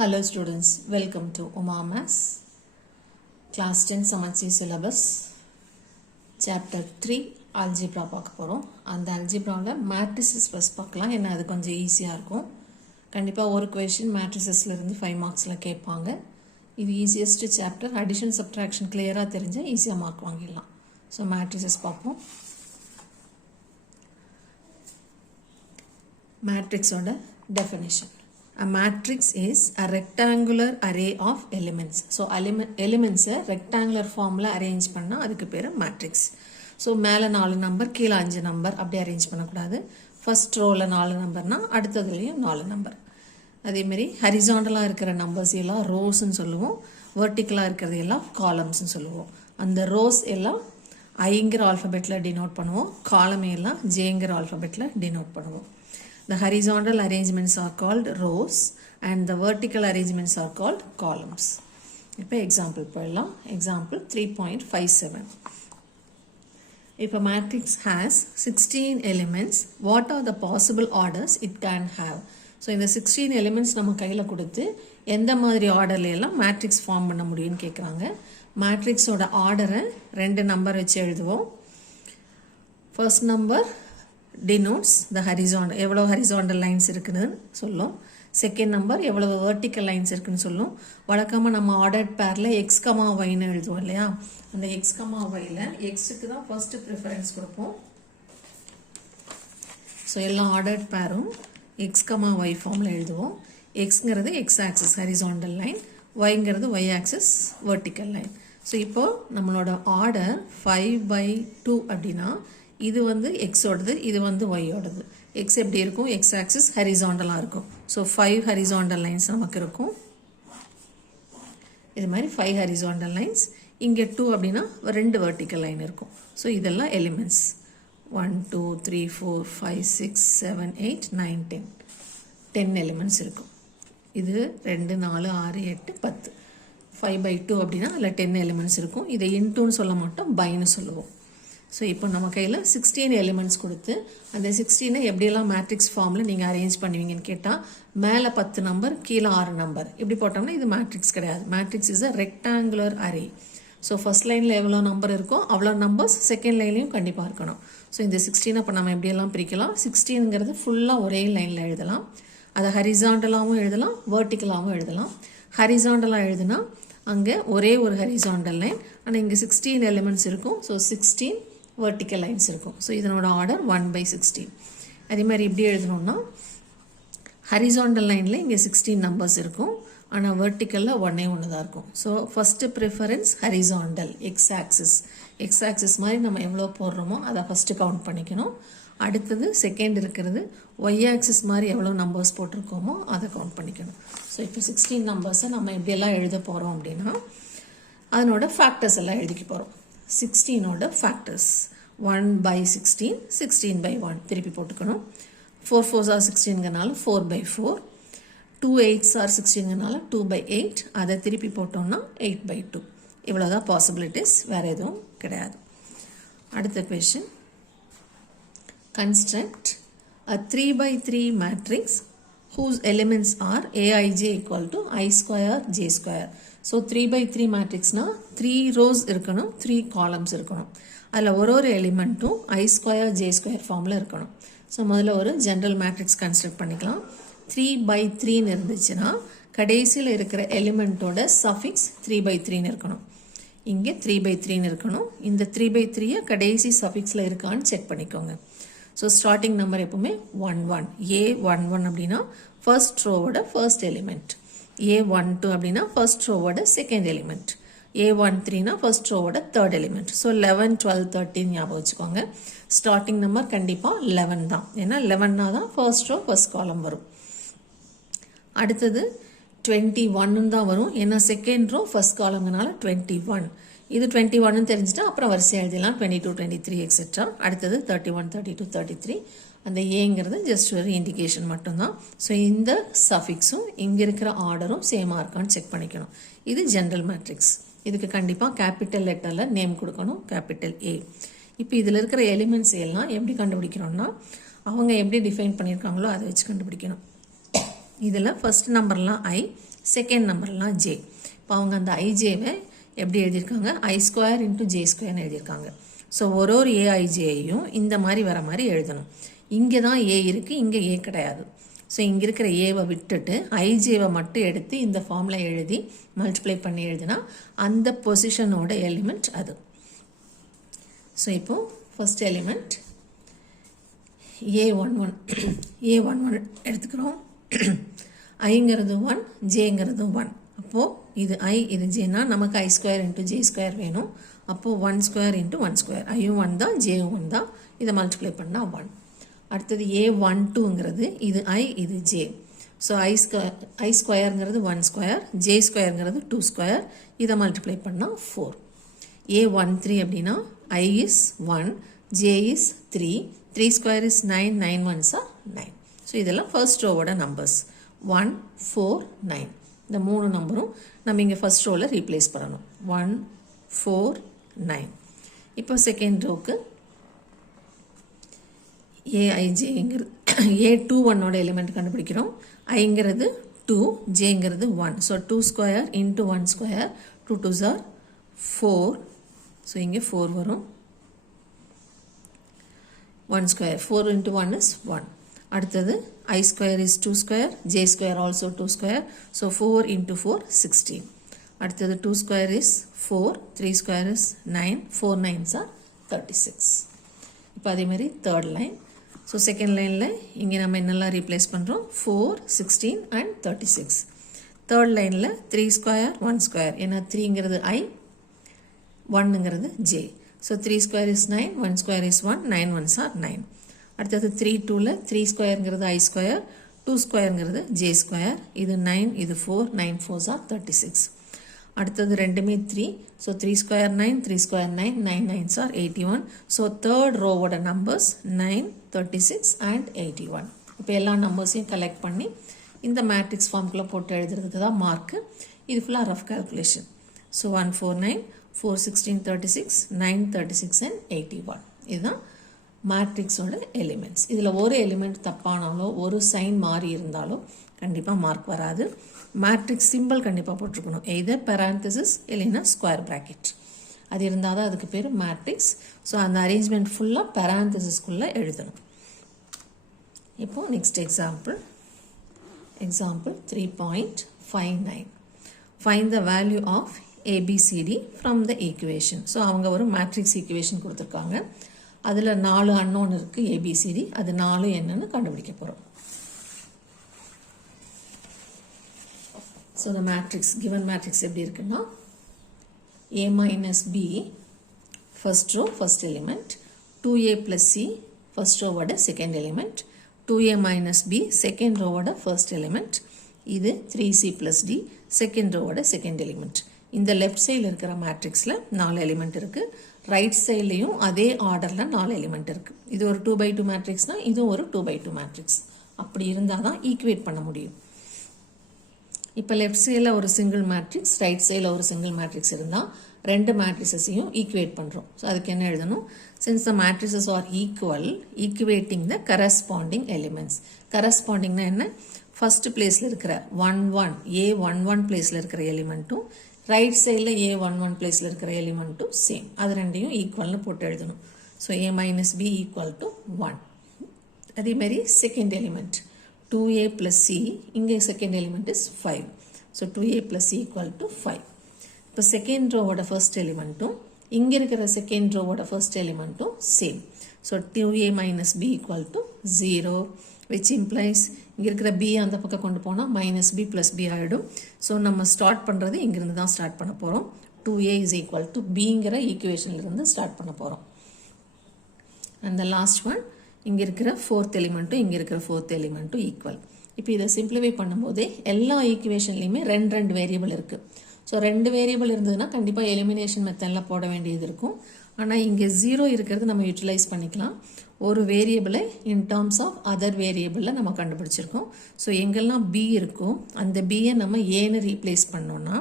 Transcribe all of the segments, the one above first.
Hello students, welcome to Uma Maths, Class 10 Samacheer syllabus, Chapter 3 Algebra பார்க்க போகிறோம். அந்த அல்ஜிப்ராவில் Matrices first பார்க்கலாம். ஏன்னா அது கொஞ்சம் ஈஸியாக இருக்கும். கண்டிப்பாக ஒரு கொஷின் மேட்ரிசஸ்லேருந்து 5 மார்க்ஸில் கேட்பாங்க. இது ஈஸியஸ்ட் சாப்டர். அடிஷன் சப்ட்ராக்ஷன் கிளியராக தெரிஞ்சால் ஈஸியாக மார்க் வாங்கிடலாம். ஸோ மேட்ரிசஸ் பார்ப்போம். மேட்ரிக்ஸோட definition. A matrix is a rectangular array of elements. So elements rectangular formல arrange பண்ணா அதுக்கு பேரு matrix. So மேல 4 நம்பர் கீழே 5 நம்பர் அப்படி அரேஞ்ச் பண்ணக்கூடாது. ஃபர்ஸ்ட் ரோல 4 நம்பர்னா அடுத்ததுலேயும் 4 நம்பர். அதே மாதிரி ஹரிசாண்டலாக இருக்கிற நம்பர்ஸ் எல்லாம் ரோஸ்ன்னு சொல்லுவோம், வெர்டிக்கலாக இருக்கிறது எல்லாம் காலம்ஸ்ன்னு சொல்லுவோம். அந்த ரோஸ் எல்லாம் ஐங்கிற ஆல்ஃபபெட்டில் டினோட் பண்ணுவோம், காலம் எல்லாம் ஜேங்கிற ஆல்ஃபபெட்டில் டினோட் பண்ணுவோம். The horizontal arrangements are called rows and the vertical arrangements are called columns. இப்போ example போயிடலாம். Example 3.57. If a matrix has 16 elements, what are the possible orders it can have? So இந்த 16 elements நம்ம கையில் கொடுத்து எந்த மாதிரி ஆர்டர்ல எல்லாம் மேட்ரிக்ஸ் ஃபார்ம் பண்ண முடியும்னு கேட்குறாங்க. மேட்ரிக்ஸோட ஆர்டரை 2 நம்பர் வச்சு எழுதுவோம். First number denotes the horizontal, எவ்வளோ horizontal lines இருக்குன்னு சொல்லும். செகண்ட் நம்பர் எவ்வளவு vertical lines இருக்குன்னு சொல்லும். வழக்கமாக நம்ம ஆர்டர்ட் பேரில் எக்ஸ் கமா ஒய்னு எழுதுவோம் இல்லையா, அந்த எக்ஸ் கமா ஒய்ல எக்ஸுக்கு தான் ஃபர்ஸ்ட் ப்ரிஃபரன்ஸ் கொடுப்போம். ஸோ எல்லா ஆர்டர்ட் பேரும் எக்ஸ் கமா ஒய் ஃபார்மில் எழுதுவோம். எக்ஸ்ங்கிறது எக்ஸ் ஆக்சிஸ் ஹரிசாண்டல் லைன், ஒய்ங்கிறது Y axis vertical line. So இப்போது நம்மளோட ஆர்டர் 5/2 அப்படின்னா இது வந்து எக்ஸோடது, இது வந்து ஒய்யோடது. எக்ஸ் எப்படி இருக்கும், எக்ஸ் ஆக்சிஸ் ஹரிசாண்டலாக இருக்கும். ஸோ 5 ஹரிசாண்டல் லைன்ஸ் நமக்கு இருக்கும். இது மாதிரி 5 ஹரிசாண்டல் லைன்ஸ். இங்கே 2 அப்படின்னா 2 வெர்டிக்கல் லைன் இருக்கும். ஸோ இதெல்லாம் எலிமெண்ட்ஸ் 1 2 3 4 5 6 7 8 9 10 எலிமெண்ட்ஸ் இருக்கும். இது 2 4 6 8 10. 5/2 அப்படின்னா அதில் 10 எலிமெண்ட்ஸ் இருக்கும். இதை இன்டூன்னு சொல்ல மாட்டோம், பைன்னு சொல்லுவோம். ஸோ இப்போ நம்ம கையில் 16 எலிமெண்ட்ஸ் கொடுத்து அந்த 16 எப்படியெல்லாம் மேட்ரிக்ஸ் ஃபார்மில் நீங்கள் அரேஞ்ச் பண்ணுவீங்கன்னு கேட்டால் மேலே 10 நம்பர் கீழே 6 நம்பர் இப்படி போட்டோம்னா இது மேட்ரிக்ஸ் கிடையாது. Matrix is a rectangular array. So first லைனில் எவ்வளோ நம்பர் இருக்கோ அவ்வளோ நம்பர்ஸ் செகண்ட் லைன்லையும் கண்டிப்பாக இருக்கணும். ஸோ இந்த 16 அப்போ நம்ம எப்படியெல்லாம் பிரிக்கலாம், 16ங்கிறது ஃபுல்லாக ஒரே லைனில் எழுதலாம். அதை ஹரிசாண்டலாகவும் எழுதலாம், வெர்டிக்கலாகவும் எழுதலாம். ஹரிசாண்டலாக எழுதுனா அங்கே ஒரே ஒரு ஹரிசாண்டல் லைன், ஆனால் இங்கே 16 எலிமெண்ட்ஸ் இருக்கும். ஸோ 16 வெர்டிக்கல் லைன்ஸ் இருக்கும். ஸோ இதனோட ஆர்டர் 1/16. அதே மாதிரி இப்படி எழுதணும்னா ஹரிசாண்டல் லைனில் இங்கே 16 நம்பர்ஸ் இருக்கும், ஆனால் வெர்டிக்கலில் 1 தான் இருக்கும். So first preference horizontal X axis. X axis மாதிரி நம்ம எவ்வளோ போடுறோமோ அதை ஃபஸ்ட்டு கவுண்ட் பண்ணிக்கணும். அடுத்தது செகண்ட் இருக்கிறது ஒய் ஆக்சிஸ் மாதிரி எவ்வளோ நம்பர்ஸ் போட்டிருக்கோமோ அதை கவுண்ட் பண்ணிக்கணும். ஸோ இப்போ 16 நம்பர்ஸை நம்ம எப்படியெல்லாம் எழுத போகிறோம் அப்படின்னா அதனோட ஃபேக்டர்ஸ் எல்லாம் எழுதிக்க போகிறோம். 16ஓட ஃபேக்டர்ஸ் 1/16, 16/1 திருப்பி போட்டுக்கணும். 4 4s are 16ங்கனால 4/4, 2 8s are 16ங்கனால 2/8, அதை திருப்பி போட்டோம்னா 8/2. இவ்வளோதான் பாசிபிலிட்டிஸ், வேறு எதுவும் கிடையாது. அடுத்த question, construct a 3/3 matrix whose elements are aij equal to I square j square. So 3/3 மேட்ரிக்ஸ்னா 3 rose இருக்கணும், 3 காலம்ஸ் இருக்கணும். அதில் ஒரு எலிமெண்ட்டும் I ஸ்கொயர் ஜே ஸ்கொயர் ஃபார்மில் இருக்கணும். ஸோ முதல்ல ஒரு ஜென்ரல் மேட்ரிக்ஸ் கன்ஸ்ட்ரக்ட் பண்ணிக்கலாம். 3/3ன்னு இருந்துச்சுன்னா கடைசியில் இருக்கிற எலிமெண்ட்டோட சஃபிக்ஸ் 3/3ன்னு இருக்கணும். இங்கே 3/3ன்னு இருக்கணும். இந்த 3/3 கடைசி சஃபிக்ஸில் இருக்கான்னு செக் பண்ணிக்கோங்க. ஸோ ஸ்டார்டிங் நம்பர் எப்பவுமே 1 1. A11 அப்படின்னா ஃபர்ஸ்ட் ரோவோட ஃபர்ஸ்ட் எலிமெண்ட். A12 அப்படின்னா ஃபர்ஸ்ட் ரோவோட செகண்ட் எலிமெண்ட். A13னா ஃபர்ஸ்ட் ரோவோட தேர்ட் எலிமெண்ட். ஸோ 11 12 13 ஞாபகம் வச்சுக்கோங்க. ஸ்டார்டிங் நம்பர் கண்டிப்பாக 11 தான், ஏன்னா 11னா தான் ஃபர்ஸ்ட் ரோ ஃபர்ஸ்ட் காலம் வரும். அடுத்தது 21 தான் வரும், ஏன்னா செகண்ட் ரோ ஃபர்ஸ்ட் காலம்னால 21. இது 21ன்னு தெரிஞ்சுட்டா அப்புறம் வரிசை எழுதிடலாம், 22 23 எக்ஸெட்ரா. அடுத்தது 31 32 33. அந்த ஏங்கிறது ஜஸ்ட் ஒரு இண்டிகேஷன் மட்டும்தான். ஸோ இந்த சஃபிக்ஸும் இங்கே இருக்கிற ஆர்டரும் சேமாக இருக்கான்னு செக் பண்ணிக்கணும். இது ஜென்ரல் மேட்ரிக்ஸ். இதுக்கு கண்டிப்பாக கேபிட்டல் லெட்டரில் நேம் கொடுக்கணும், கேபிட்டல் ஏ. இப்போ இதில் இருக்கிற எலிமெண்ட்ஸ் எல்லாம் எப்படி கண்டுபிடிக்கிறோம்னா அவங்க எப்படி டிஃபைன் பண்ணியிருக்காங்களோ அதை வச்சு கண்டுபிடிக்கணும். இதில் ஃபர்ஸ்ட் நம்பர்லாம் I, செகண்ட் நம்பர்லாம் J. இப்போ அவங்க அந்த ஐஜேவை எப்படி எழுதியிருக்காங்க, I² into J² எழுதியிருக்காங்க. ஸோ ஒரு ஏஐஜேயையும் இந்த மாதிரி வர மாதிரி எழுதணும். இங்கே தான் ஏ இருக்குது, இங்கே ஏ கிடையாது. ஸோ இங்கே இருக்கிற ஏவை விட்டுட்டு ஐஜேவை மட்டும் எடுத்து இந்த ஃபார்மில் எழுதி மல்டிப்ளை பண்ணி எழுதினா அந்த பொசிஷனோட எலிமெண்ட் அது. ஸோ இப்போது ஃபர்ஸ்ட் எலிமெண்ட் A11 எடுத்துக்கிறோம். ஐங்கிறது 1, ஜேங்கிறது 1. அப்போது இது ஐ இது ஜேனா நமக்கு I² into J² வேணும். அப்போது 1² into 1². ஐயும் 1 தான், ஜேயும் 1 தான். இதை மல்டிப்ளை பண்ணால் 1. அடுத்தது A12ங்கிறது இது I இது J. ஸோ I²ங்கிறது 1², J²ங்கிறது 2². இதை மல்டிப்ளை பண்ணால் 4. A13 அப்படின்னா I is 1, J is 3, 3² is 9, 9 ones are 9. So இதெல்லாம் ஃபர்ஸ்ட் ரோவோட நம்பர்ஸ் 1, 4, 9. இந்த 3 நம்பரும் நம்ம இங்கே ஃபர்ஸ்ட் ரோவில் ரீப்ளேஸ் பண்ணணும். 1, 4, 9. இப்போ செகண்ட் ரோக்கு ஏஐஜேங்கிறது A21ஓட எலிமெண்ட் கண்டுபிடிக்கிறோம். ஐங்கிறது 2, ஜேங்கிறது 1. So 2² into 1², 2 2s are 4. So இங்கே 4 வரும். 1², 4 into 1 is 1. அடுத்தது I² is 2², J² also 2². So 4 into 4, 16. அடுத்தது 2² is 4, 3² is 9, 4 9s are 36. இப்போ அதே மாதிரி தேர்ட் லைன். ஸோ செகண்ட் லைனில் இங்கே நம்ம என்னெல்லாம் ரீப்ளேஸ் பண்ணுறோம், 4, 16 and 36. தேர்ட் லைனில் 3² 1². ஏன்னா 3ங்கிறது I, 1ங்கிறது J. So 3² is 9, 1² is 1, 9 ones are 9. அடுத்தது 3 2ல் 3²ங்கிறது I², 2²ங்கிறது J². இது 9, இது 4, 9 4s are 36. அடுத்தது ரெண்டுமே 3. So 3² 9, 3² 9, 9 9s are 81. So third ரோவோட நம்பர்ஸ் 9, 36 and 81. இப்போ எல்லா நம்பர்ஸையும் கலெக்ட் பண்ணி இந்த மேட்ரிக்ஸ் ஃபார்முக்குள்ளே போட்டு எழுதுறதுக்கு தான் மார்க்கு. இது ஃபுல்லாக ரஃப் கால்குலேஷன். So 149, 416, 36, 9, 36 and 81. இதுதான் மேட்ரிக்ஸோட எலிமெண்ட்ஸ். இதில் ஒரு எலிமெண்ட் தப்பானாலோ ஒரு சைன் மாறி இருந்தாலோ கண்டிப்பாக மார்க் வராது. மேட்ரிக்ஸ் சிம்பிள் கண்டிப்பாக போட்டிருக்கணும். எய்தர் parenthesis இல்லைன்னா ஸ்கொயர் ப்ராக்கெட். அது இருந்தால் தான் அதுக்கு பேர் மேட்ரிக்ஸ். ஸோ அந்த அரேஞ்ச்மெண்ட் ஃபுல்லாக parenthesisக்குள்ளே எழுதணும். இப்போது next example 3.59. Find the value of ABCD from the equation. So அவங்க ஒரு மேட்ரிக்ஸ் ஈக்குவேஷன் கொடுத்துருக்காங்க. அதில் 4 அன்னோன் இருக்குது ABCD. அது 4 என்னன்னு கண்டுபிடிக்க போகிறோம். So the matrix, given matrix எப்படி இருக்குன்னா A minus B first row first element, 2A plus C first row ஓட second element, 2A minus B second row ஓட first element, இது 3C plus D second row ஓட second element. இந்த left சைடில் இருக்கிற மேட்ரிக்ஸில் 4 எலிமெண்ட் இருக்குது. ரைட் சைட்லேயும் அதே ஆர்டரில் 4 எலிமெண்ட் இருக்குது. இது ஒரு 2x2 மேட்ரிக்ஸ்னால் இதுவும் ஒரு 2x2 மேட்ரிக்ஸ். அப்படி இருந்தால் தான் ஈக்குவேட் பண்ண முடியும். இப்போ லெஃப்ட் சைடில் ஒரு சிங்கிள் மேட்ரிக்ஸ், ரைட் சைடில் ஒரு சிங்கிள் மேட்ரிக்ஸ் இருந்தால் ரெண்டு மேட்ரிக்ஸையும் ஈக்குவேட் பண்ணுறோம். ஸோ அதுக்கு என்ன எழுதணும், since the matrices are equal, equating the corresponding elements. கரஸ்பாண்டிங்னா என்ன, ஃபர்ஸ்ட் பிளேஸில் இருக்கிற 1 1 A11 பிளேஸில் இருக்கிற எலிமெண்ட்டும் ரைட் சைடில் A11 பிளேஸில் இருக்கிற எலிமெண்ட்டும் சேம். அது ரெண்டையும் ஈக்குவல்னு போட்டு எழுதணும். So A minus B equal to 1. அதேமாதிரி second element 2A plus C, இங்கே second element is 5. So 2A plus C equal to 5. இப்போ செகண்ட் ரோவோட ஃபர்ஸ்ட் எலிமெண்ட்டும் இங்கே இருக்கிற செகண்ட் ரோவோட ஃபர்ஸ்ட் எலிமெண்ட்டும் same. So 2A minus B equal to 0, which implies இங்கே இருக்கிற B அந்த பக்கம் கொண்டு போனால் minus B plus B ஆகிடும். ஸோ நம்ம ஸ்டார்ட் பண்ணுறது இங்கிருந்து தான் ஸ்டார்ட் பண்ண போகிறோம். 2A is equal to Bங்கிற ஈக்குவேஷன்லேருந்து ஸ்டார்ட் பண்ண போகிறோம். அண்ட் த லாஸ்ட் ஒன், இங்கே இருக்கிற ஃபோர்த் எலிமெண்ட்டும் இங்கே இருக்கிற ஃபோர்த் எலிமெண்ட்டும் ஈக்குவல். இப்போ இதை சிம்பிளிஃபை பண்ணும்போதே எல்லா ஈக்குவேஷன்லையுமே ரெண்டு வேரியபிள் இருக்குது. ஸோ 2 வேரியபிள் இருந்ததுன்னா கண்டிப்பாக எலிமினேஷன் மெத்தடில் போட வேண்டியது இருக்கும். ஆனால் இங்கே 0 இருக்கிறது நம்ம யூட்டிலைஸ் பண்ணிக்கலாம். ஒரு வேரியபிளை இன் டேர்ம்ஸ் ஆஃப் அதர் வேரியபிளில் நம்ம கண்டுபிடிச்சிருக்கோம். ஸோ எங்கெல்லாம் B இருக்கோ அந்த Bயை நம்ம ஏன்னு ரீப்ளேஸ் பண்ணோன்னா,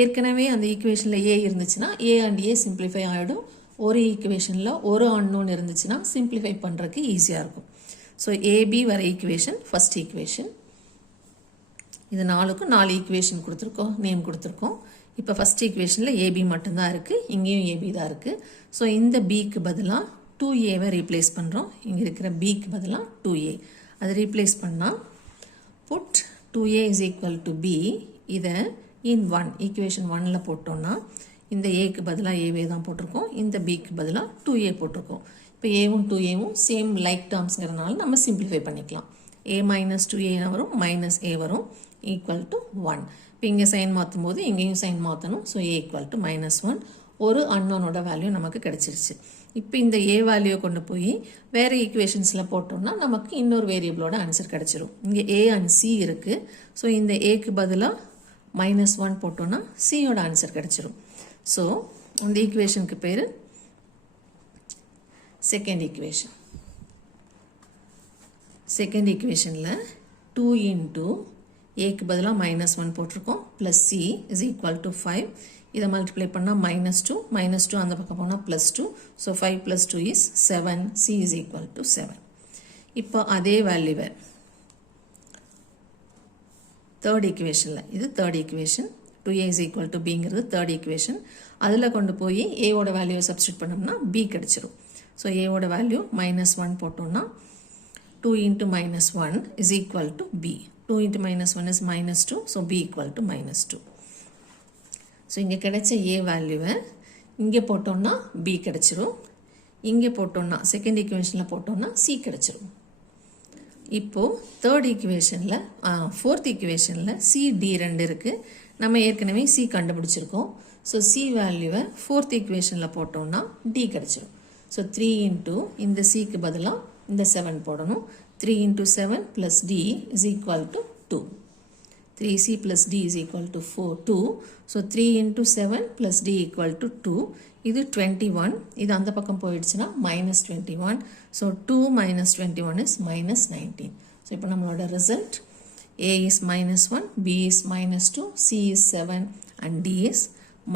ஏற்கனவே அந்த ஈக்குவேஷனில் A இருந்துச்சுன்னா A அண்ட் A சிம்பிளிஃபை ஆகிடும். ஒரு ஈக்குவேஷனில் ஒரு அன்னோன் இருந்துச்சுன்னா சிம்பிளிஃபை பண்ணுறதுக்கு ஈஸியாக இருக்கும். ஸோ AB வர ஈக்குவேஷன் ஃபர்ஸ்ட் ஈக்குவேஷன், இது 4க்கும் 4 ஈக்குவேஷன் கொடுத்துருக்கோம், நேம் கொடுத்துருக்கோம். இப்போ ஃபஸ்ட் ஈக்குவேஷனில் ஏபி மட்டும்தான் இருக்குது, இங்கேயும் ஏபி தான் இருக்குது. ஸோ இந்த பிக்கு பதிலாக 2ஏவை ரீப்ளேஸ் பண்ணுறோம். இங்கே இருக்கிற பிக்கு பதிலாக 2a அதை ரீப்ளேஸ் பண்ணால் put 2a is equal to b. இதை இன் 1 ஈக்குவேஷன் 1ல் போட்டோம்னா இந்த ஏக்கு பதிலாக ஏவே தான் போட்டிருக்கோம், இந்த பிக்கு பதிலாக 2a போட்டிருக்கோம். இப்போ ஏவும் 2aவும் சேம் லைக் டேர்ம்ஸ்ங்கிறதுனால நம்ம சிம்பிளிஃபை பண்ணிக்கலாம். a minus 2a வரும், மைனஸ் a வரும், ஈக்குவல் டு 1. இப்போ இங்கே சைன் மாற்றும் போது இங்கேயும் சைன் மாற்றணும். So a equal to -1. ஒரு அன்னோனோட வேல்யூ நமக்கு கிடச்சிருச்சு. இப்போ இந்த a வேல்யூ கொண்டு போய் வேறு ஈக்குவேஷன்ஸில் போட்டோம்னா நமக்கு இன்னொரு வேரியபிளோட ஆன்சர் கிடச்சிரும். இங்கே a அண்ட் c இருக்குது. ஸோ இந்த ஏக்கு பதிலாக -1 போட்டோம்னா சியோட ஆன்சர் கிடச்சிரும். ஸோ இந்த ஈக்குவேஷனுக்கு பேர் செகண்ட் ஈக்குவேஷன். செகண்ட் ஈக்குவேஷனில் 2 இன்ட்டு ஏக்கு பதிலாக -1 போட்டிருக்கோம், plus C is equal to 5. இதை மல்டிப்ளை பண்ணால் -2, -2 அந்த பக்கம் போனால் +2. So 5 + 2 is 7, C is equal to 7. இப்போ அதே வேல்யூவை தேர்ட் ஈக்குவேஷனில், இது third equation, 2a is equal to பிங்கிறது தேர்ட் ஈக்குவேஷன். அதில் கொண்டு போய் ஏவோட வேல்யூவை சப்ஸ்டியூட் பண்ணோம்னா பி கிடச்சிரும். ஸோ ஏவோட வேல்யூ -1 போட்டோம்னா 2 into -1 is equal to b. 2 into -1 is -2. So b equal to -2. So இங்கே கிடைச்ச a வேல்யூவை இங்கே போட்டோம்னா b கிடச்சிரும், இங்கே போட்டோம்னா செகண்ட் ஈக்குவேஷனில் போட்டோம்னா c கிடச்சிரும். இப்போது தேர்ட் ஈக்குவேஷனில் ஃபோர்த் ஈக்குவேஷனில் c d 2 இருக்குது. நம்ம ஏற்கனவே c கண்டுபிடிச்சிருக்கோம். ஸோ c வேல்யூவை ஃபோர்த் ஈக்குவேஷனில் போட்டோம்னா d கிடச்சிரும். ஸோ 3 இன்ட்டு இந்த சிக்கு பதிலாக இந்த 7 போடணும். 3 into 7 plus d is equal to 2. 3c plus d is equal to 2. So 3 into 7 plus d equal to 2. இது 21. இது அந்த பக்கம் போயிடுச்சுன்னா -21. So 2 minus 21 is -19. So இப்போ நம்மளோட result a is -1, b is -2, c is 7 and d is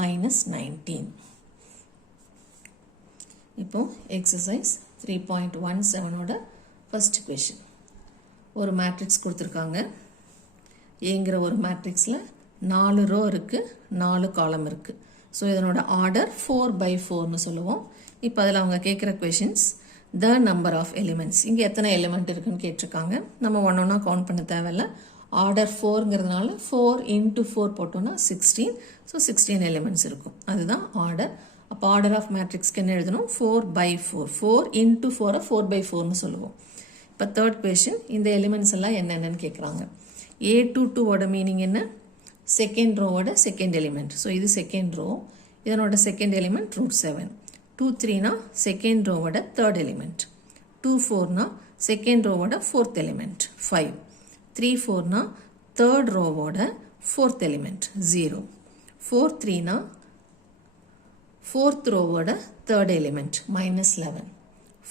-19. இப்போ exercise 3.17ஓட first question. ஒரு matrix கொடுத்துருக்காங்க. ஏங்கிற ஒரு மேட்ரிக்ஸில் 4 ரோ இருக்குது, 4 காலம் இருக்குது. ஸோ இதனோட ஆர்டர் 4/4ன்னு சொல்லுவோம். இப்போ அதில் அவங்க கேட்குற questions the number of elements, இங்கே எத்தனை எலிமெண்ட் இருக்குன்னு கேட்டிருக்காங்க. நம்ம ஒன்றா கவுண்ட் பண்ண தேவையில்ல. ஆர்டர் 4ங்கிறதுனால 4 into 4 போட்டோன்னா 16. ஸோ 16 எலிமெண்ட்ஸ் இருக்கும், அதுதான் ஆர்டர். அப்போ ஆர்டர் ஆஃப் மேட்ரிக்ஸ்க்கு என்ன எழுதணும்? 4/4. 4 into 4 4/4ன்னு சொல்லுவோம். இப்போ தேர்ட் கொஷின், இந்த எலிமெண்ட்ஸ் எல்லாம் என்னென்னு கேட்குறாங்க. A22ஓட மீனிங் என்ன? செகண்ட் ரோவோட செகண்ட் எலிமெண்ட். ஸோ இது செகண்ட் ரோ, இதனோட செகண்ட் எலிமெண்ட் √7. 2-3னா செகண்ட் ரோவோட தேர்ட் எலிமெண்ட். 2-4னா செகண்ட் ரோவோட ஃபோர்த் எலிமெண்ட் 5. 3-4னா தேர்ட் ரோவோட ஃபோர்த் எலிமெண்ட் 0. 4-3னா ஃபோர்த் ரோவோட தேர்ட் எலிமெண்ட் -11.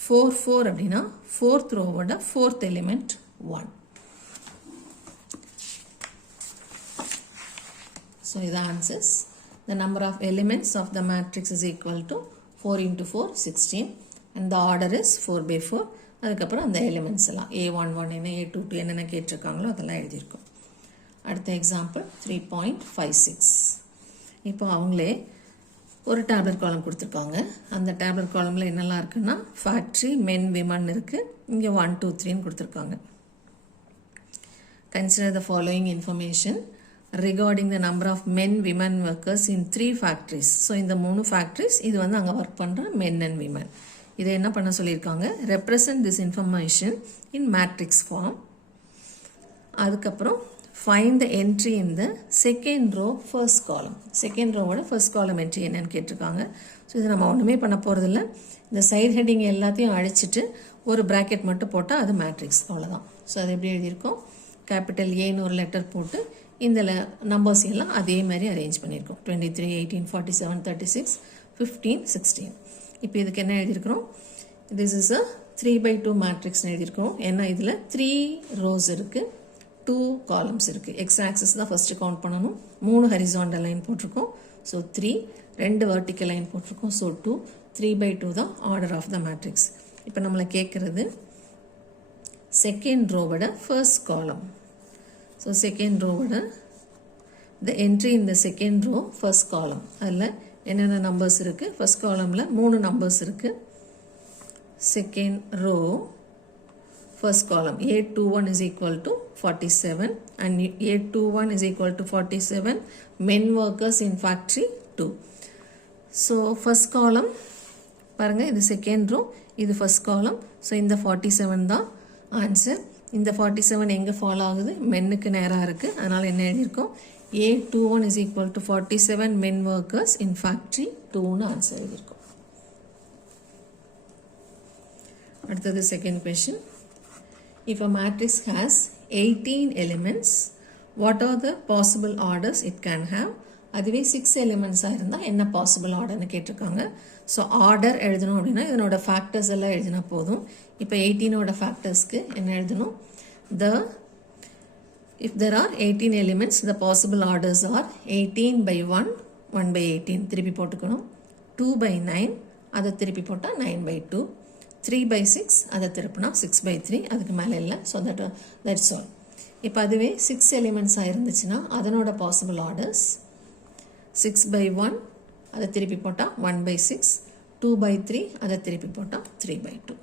4-4 அப்படின்னா ஃபோர்த் ரோவோட fourth element 1. So the answers, the number of elements of the matrix is equal to 4 into 4 16 and the order is 4/4. அதுக்கப்புறம் அந்த எலிமெண்ட்ஸ் எல்லாம் A11 என்ன, A22 என்னென்ன கேட்டிருக்காங்களோ அதெல்லாம் எழுதியிருக்கோம். அடுத்த எக்ஸாம்பிள் 3.56. இப்போ அவங்களே ஒரு டேப்லெட் காலம் கொடுத்துருக்காங்க. அந்த டேப்லெட் காலமில் என்னெல்லாம் இருக்குன்னா ஃபேக்ட்ரி, மென், விமன் இருக்குது. இங்கே 1 2 3ன்னு கொடுத்துருக்காங்க. Consider the following information regarding the number of men, women workers in 3 factories. So இந்த 3 factories, இது வந்து அங்கே ஒர்க் பண்ணுற men and women. இதை என்ன பண்ண சொல்லியிருக்காங்க? represent this information in matrix form. அதுக்கப்புறம் find the entry in the second row first column. Second ரோவோட ஃபர்ஸ்ட் காலம் என்ட்ரி என்னன்னு கேட்டிருக்காங்க. ஸோ இது நம்ம ஒன்றுமே பண்ண போகிறதில்ல. இந்த சைட் ஹெட்டிங் எல்லாத்தையும் அழிச்சிட்டு ஒரு ப்ராக்கெட் மட்டும் போட்டால் அது மேட்ரிக்ஸ், அவ்வளோதான். ஸோ அது எப்படி எழுதியிருக்கோம்? கேபிட்டல் ஏன்னு ஒரு லெட்டர் போட்டு இந்த நம்பர்ஸ் எல்லாம் அதே மாதிரி அரேஞ்ச் பண்ணியிருக்கோம். 23, 18, 47, 36, 15, 16. இப்போ இதுக்கு என்ன எழுதியிருக்கிறோம்? This is a 3/2 மேட்ரிக்ஸ்னு எழுதியிருக்கிறோம். ஏன்னா இதில் 3 ரோஸ் இருக்குது, 2 காலம்ஸ் இருக்குது. எக்ஸ் ஆக்சிஸ் தான் ஃபஸ்ட்டு கவுண்ட் பண்ணணும். 3 ஹரிசாண்டல் லைன் போட்டிருக்கோம். ஸோ 3, 2 வெர்டிக்கல் லைன் போட்டிருக்கோம். ஸோ 2, 3/2 தான் ஆர்டர் ஆஃப் த மேட்ரிக்ஸ். இப்போ நம்மளை கேட்குறது செகண்ட் ரோவோட ஃபர்ஸ்ட் காலம். ஸோ செகண்ட் ரோவோட the entry in the second row first column அதில் என்னென்ன நம்பர்ஸ் இருக்குது ஃபர்ஸ்ட் காலமில் 3 நம்பர்ஸ் இருக்குது second row first column A21 is equal to 47 and A21 is equal to 47 men workers in factory 2. So first column பாருங்க இது second row இது first column. So இந்த 47 தான் answer. இந்த 47 எங்கே ஃபாலோ ஆகுது மென்னுக்கு நேராக இருக்குது. அதனால் என்ன எழுதியிருக்கோம் A21 is equal to 47 men workers in factory 2னு ஆன்சர் எழுதியிருக்கோம். அடுத்தது second question. If a matrix has 18 elements, what are the possible orders it can have? அதுவே 6 எலிமெண்ட்ஸாக இருந்தால் என்ன பாசிபிள் ஆர்டர்னு கேட்டிருக்காங்க. ஸோ ஆர்டர் எழுதணும் அப்படின்னா இதனோட ஃபேக்டர்ஸ் எல்லாம் எழுதினா போதும். இப்போ 18ஓட ஃபேக்டர்ஸ்க்கு என்ன எழுதணும்? If there are 18 elements, the possible orders are 18 by 1, 1 by 18 திருப்பி போட்டுக்கணும். 2 by 9 அதை திருப்பி போட்டால் 9 by 2. 3 by 6 அதை திருப்பினா 6 by 3 அதுக்கு மேலே இல்லை. So that's all. இப்போ அதுவே 6 எலிமெண்ட்ஸாக இருந்துச்சுன்னா அதனோட பாசிபிள் ஆர்டர்ஸ் 6 by 1 அதை திருப்பி போட்டால் 1 by 6, 2 by 3 அதை திருப்பி போட்டால் 3 by 2.